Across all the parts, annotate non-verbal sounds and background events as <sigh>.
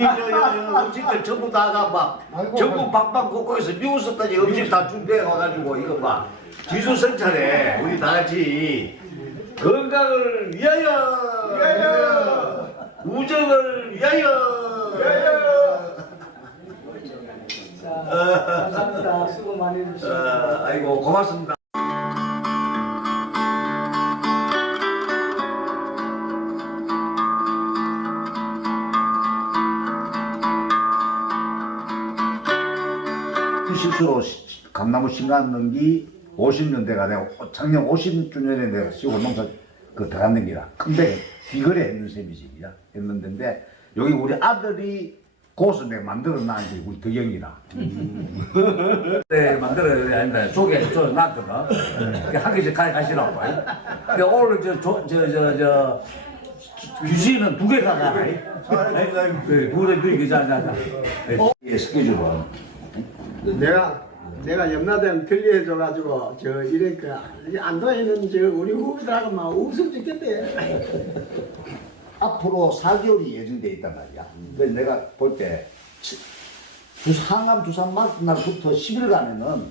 음식들 전부 다가 막 아이고, 전부 아이고. 방방 곳곳에서 미국서까지 음식 다 준비해 와가지고 이거 막 지수성찬에 우리 다 같이 건강을 위하여 위하여! 우정을 위하여 감사합니다. 수고 많이 어, 해주셨습니다. 아이고 고맙습니다. 실수로 시- 감나무 신간 넘기 50년대가 내가 작년 50주년에 내가 시골 농사 그 들어갔는 기라. 큰데 귀걸이 했는 셈이지 야. 했는데 여기 우리 아들이 고수 내가 만들어 게 우리 덕영이라. <laughs> 네 만들어 야한다. 조개 줘 놨거든 한 개씩 가 가시라고 근데 오늘 저저저저 유시는 두 개 가가. 네 두개 두개 자자자. 스케줄은 내가 내가 염라대는 들려줘가지고 저 이러니까 안도에는 저 우리 후배들하고 막 웃음 죽겠대. <laughs> 앞으로 4개월이 예정돼 있단 말이야. 근데 내가 볼때 항암 주사 맞은 날부터 10일간에는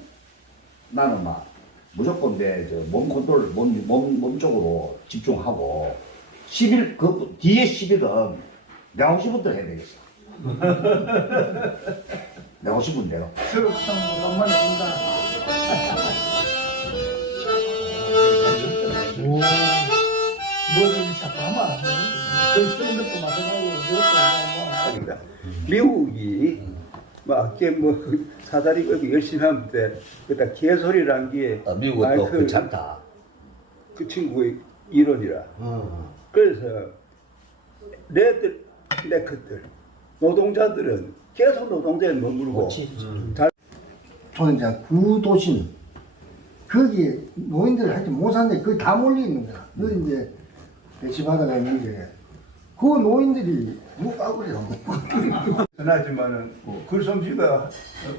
나는 막 무조건 내몸 컨트롤 몸, 몸, 몸 쪽으로 집중하고 10일 그 뒤에 10일은 내가 50부터 해야 되겠어. <laughs> 내가 50분 내가. 서로 참 오랜만에 본다. 오, 뭐를 자꾸 하면 그 스탠드도 마찬가지고 저것도 뭐. 미국이 막 이렇게 뭐 사다리 이렇게 열심히 하면 돼. 그다 개소리란 게 어, 미국은 아이, 또 그- 괜찮다. 그 친구의 이론이라. 그래서 레드 네크들 노동자들은 계속 노동자에 머물고 잘 저는 이제 구도심 거기 노인들 하여튼 못 사는데 거기 다 몰리는 거야. 그 이제 배치받아가 있는데 그 노인들이 <laughs> 뭐 까불이라고. 하지만은 뭐 글솜씨가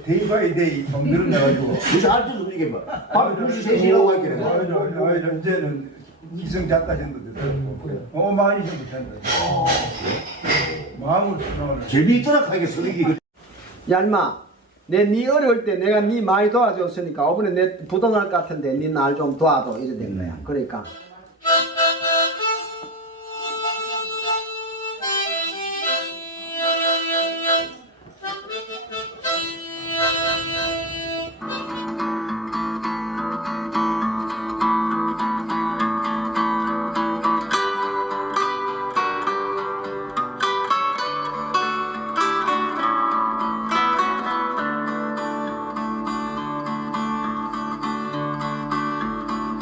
데이 바이 데이 좀 늘어나가지고 요새 할 때도 이게 뭐, 밤 2시, 3시라고 했겠네. 아이고, 아이고, 아이고, 이제는 기성 작가 정도 되더라고. 어 많이 좀 못한다. 마음을 쓰는 재미있더라, 하게 서리기. 야 인마 내네 어려울 때 내가 네 많이 도와줬으니까 이번에 내 부도날 것 같은데 네날좀 도와줘 이래 된 거야 그러니까